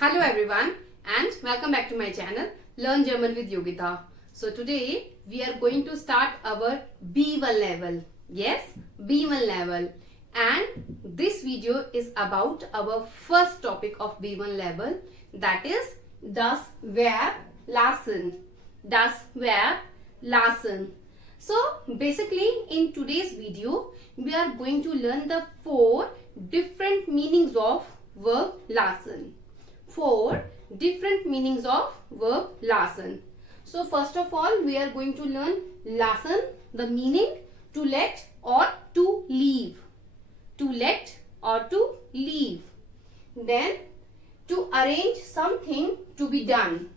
Hello everyone and welcome back to my channel Learn German with Yogeeta. So today we are going to start our B1 level. Yes, B1 level. And this video is about our first topic of B1 level, that is das Verb lassen. Das Verb lassen. So basically in today's video we are going to learn the 4 different meanings of verb lassen. 4 different meanings of verb lassen. So first of all we are going to learn lassen, the meaning to let or to leave. To let or to leave. Then to arrange something to be done.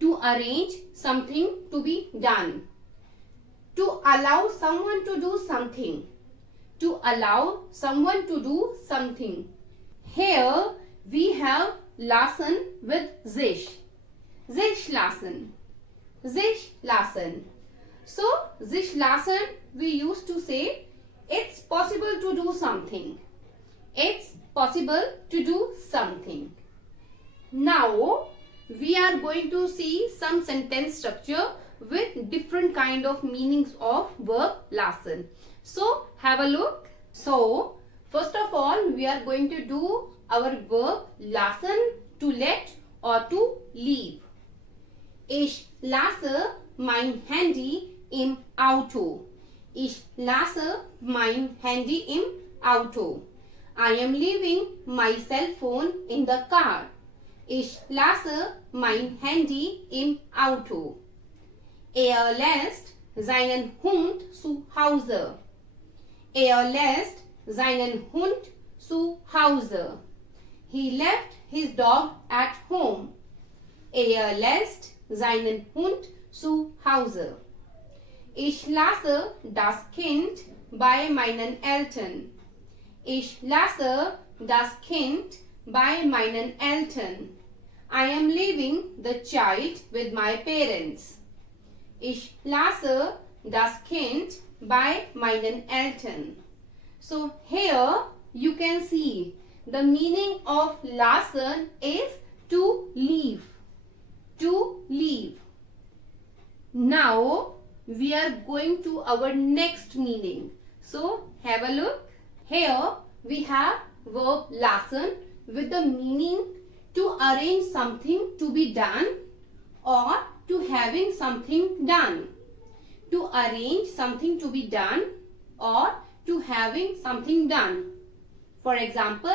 To arrange something to be done. To allow someone to do something. To allow someone to do something. Here we have lassen with sich. Sich lassen. Sich lassen. So sich lassen we used to say it's possible to do something. It's possible to do something. Now we are going to see some sentence structure with different kind of meanings of verb lassen. So have a look. So first of all we are going to do our verb lassen, to let or to leave. Ich lasse mein Handy im Auto. Ich lasse mein Handy im Auto. I am leaving my cell phone in the car. Ich lasse mein Handy im Auto. Lässt seinen Hund zu Hause. Lässt seinen Hund zu Hause. He left his dog at home. Lässt seinen Hund zu Hause. Ich lasse das Kind bei meinen Eltern. Ich lasse das Kind bei meinen Eltern. I am leaving the child with my parents. Ich lasse das Kind bei meinen Eltern. So here you can see the meaning of lassen is to leave. To leave. Now we are going to our next meaning. So have a look. Here we have verb lassen with the meaning to arrange something to be done or to having something done. To arrange something to be done or to having something done. For example,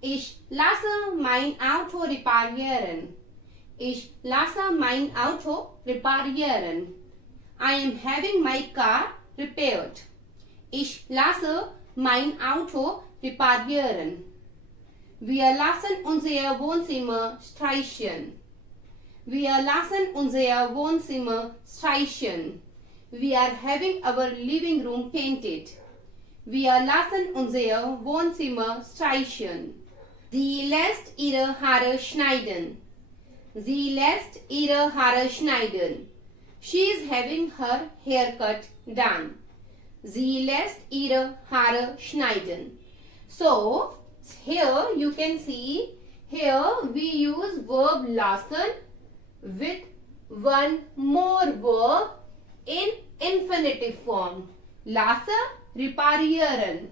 ich lasse mein Auto reparieren. Ich lasse mein Auto reparieren. I am having my car repaired. Ich lasse mein Auto reparieren. Wir lassen unser Wohnzimmer streichen. Wir lassen unser Wohnzimmer streichen. We are having our living room painted. Wir lassen unser Wohnzimmer streichen. Sie lässt ihre Haare schneiden. Sie lässt ihre Haare schneiden. She is having her haircut done. Sie lässt ihre Haare schneiden. So here you can see, here we use verb lassen with one more verb in infinitive form. Lasse, reparieren.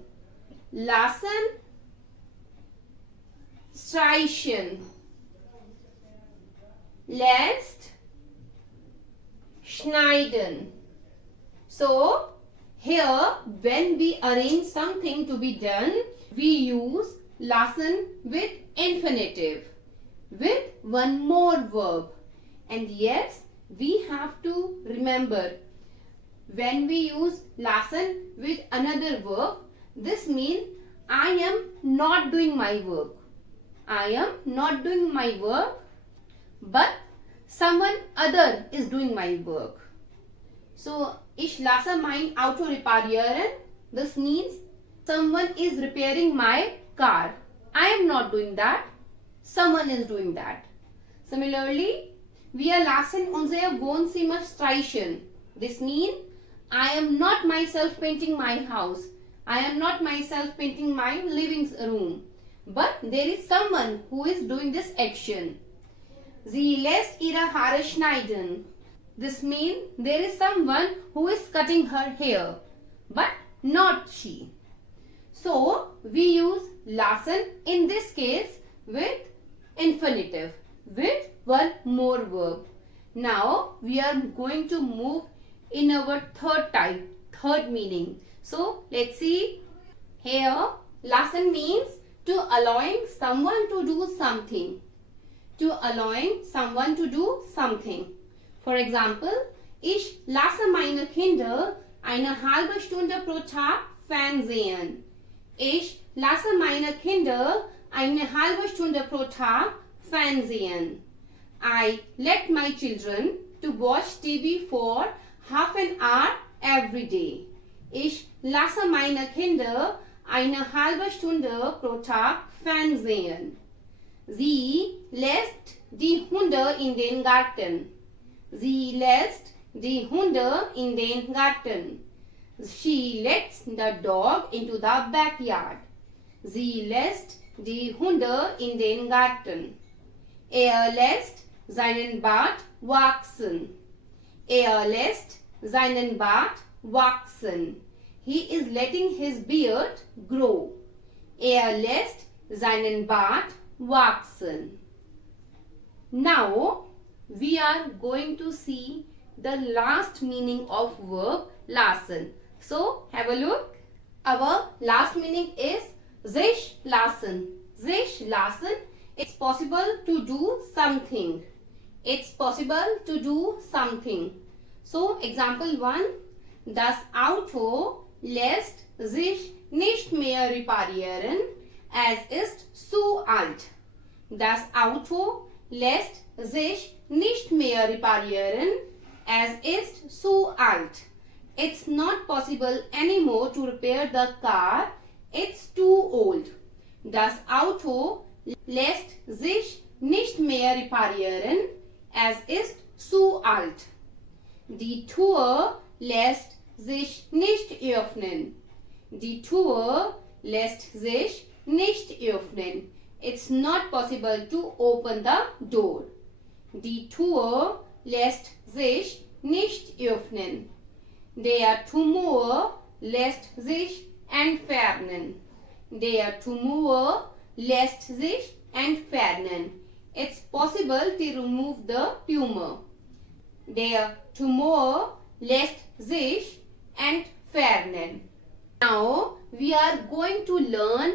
Lassen, streichen. Lässt, schneiden. So here when we arrange something to be done, we use lassen with infinitive, with one more verb. And yes, we have to remember, when we use lassen with another verb, this means I am not doing my work. I am not doing my work, but someone other is doing my work. So, ich lasse mein Auto reparieren. This means someone is repairing my car. I am not doing that. Someone is doing that. Similarly, wir lassen unser Wohnzimmer streichen. This means I am not myself painting my house. I am not myself painting my living room. but there is someone who is doing this action. Sie lässt ihre Haare schneiden. This means there is someone who is cutting her hair, but not she. So we use lassen in this case with infinitive, with one more verb. Now we are going to move in our third type, third meaning. So let's see. Here lassen means to allowing someone to do something. To allowing someone to do something. For example, ich lasse meine Kinder eine halbe Stunde pro Tag Fernsehen. Ich lasse meine Kinder eine halbe Stunde pro Tag Fernsehen. I let my children to watch TV for half an hour every day. Ich lasse meine Kinder eine halbe Stunde pro Tag Fernsehen. Sie lässt die Hunde in den Garten. Sie lässt die Hunde in den Garten. She lets the dog into the backyard. Sie lässt die Hunde in den Garten. Lässt seinen Bart wachsen. Lässt seinen Bart wachsen. He is letting his beard grow. Lässt seinen Bart wachsen. Now we are going to see the last meaning of verb lassen. So have a look. Our last meaning is sich lassen. Sich lassen. It's possible to do something. It's possible to do something. So example 1. Das Auto lässt sich nicht mehr reparieren. Es ist zu alt. Das Auto lässt sich nicht mehr reparieren. Es ist zu alt. It's not possible anymore to repair the car. It's too old. Das Auto lässt sich nicht mehr reparieren. Es ist zu alt. Die Tür lässt sich nicht öffnen. Die Tür lässt sich nicht öffnen. It's not possible to open the door. Die Tür lässt sich nicht öffnen. Der Tumor lässt sich entfernen. Der Tumor lässt sich entfernen. It's possible to remove the tumor. Der Tumor lässt sich entfernen. Now we are going to learn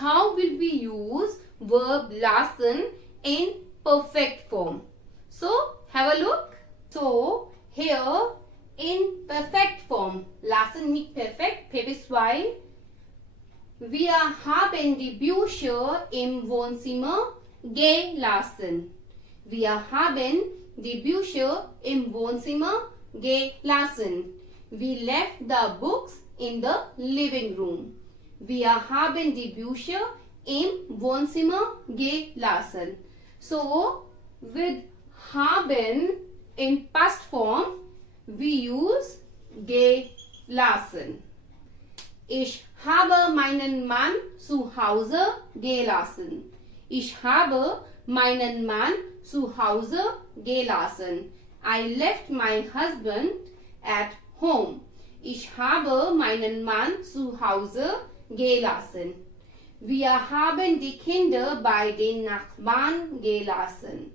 how will we use verb lassen in perfect form. So have a look. So here in perfect form, lassen mit perfekt, Präposition. Wir haben die Bücher im Wohnzimmer gelassen. Wir haben die Bücher im Wohnzimmer gelassen. We left the books in the living room. Wir haben die Bücher im Wohnzimmer gelassen. So with haben in past form we use gelassen. Ich habe meinen Mann zu Hause gelassen. Ich habe meinen Mann zu Hause gelassen. I left my husband at home. Ich habe meinen Mann zu Hause gelassen. Wir haben die Kinder bei den Nachbarn gelassen.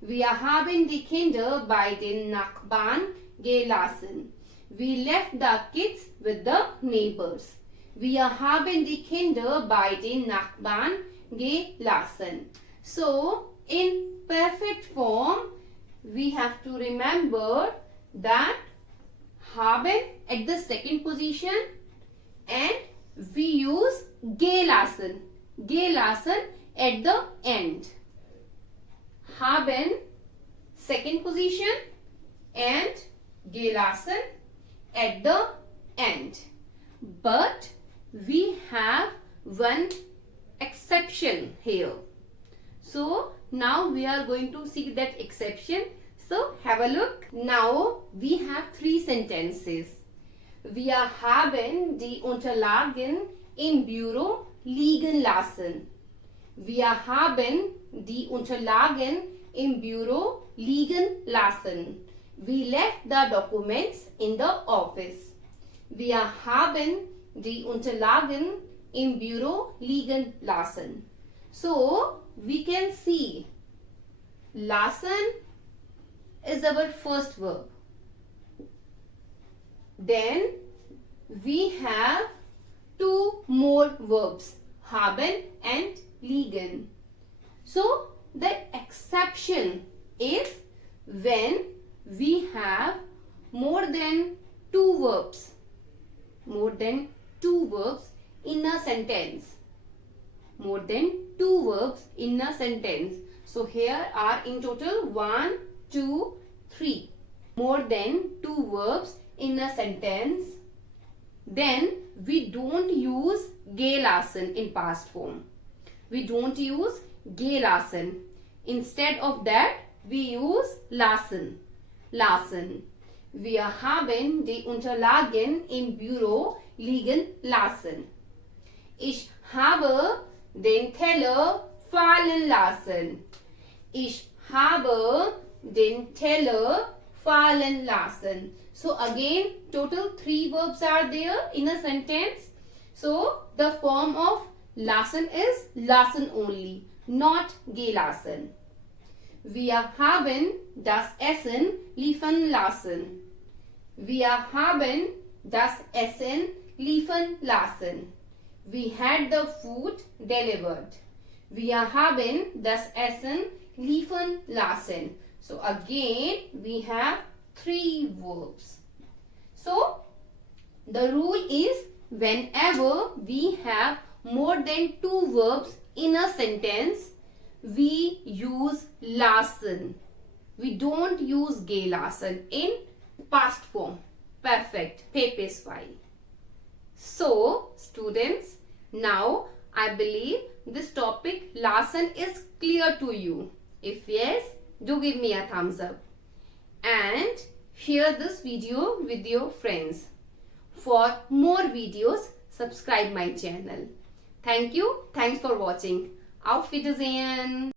Wir haben die Kinder bei den Nachbarn gelassen. We left the kids with the neighbors. Wir haben die Kinder bei den Nachbarn gelassen. So, in perfect form, we have to remember that haben at the second position and we use gelassen. Gelassen at the end. Haben second position and gelassen at the end. But we have one exception here. So now we are going to see that exception. So have a look. Now we have three sentences. Wir haben die Unterlagen im Büro liegen lassen. Wir haben die Unterlagen im Büro liegen lassen. We left the documents in the office. Wir haben die Unterlagen im Büro liegen lassen. So we can see lassen is our first verb. Then we have two more verbs, haben and liegen. So the exception is when we have more than two verbs. More than two verbs in a sentence. More than two verbs in a sentence. So here are in total 1, 2, 3. More than two verbs in a sentence. Then we don't use gelassen in past form. We don't use gelassen. Instead of that, we use lassen. Lassen. Wir haben die Unterlagen im Büro liegen lassen. Ich habe den Teller fallen lassen. Ich habe den Teller fallen lassen. So again, total 3 verbs are there in a sentence. So the form of lassen is lassen only, not gelassen. Wir haben das Essen liefern lassen. Wir haben das Essen liefern lassen. We had the food delivered. Wir haben das Essen liefern lassen. So again we have 3 verbs. So the rule is whenever we have more than 2 verbs in a sentence, we use lassen. We don't use gelassen in past form. Perfect. Papes file. So students, now I believe this topic lassen is clear to you. If yes, do give me a thumbs up. And share this video with your friends. For more videos, subscribe my channel. Thank you. Thanks for watching. Auf Wiedersehen.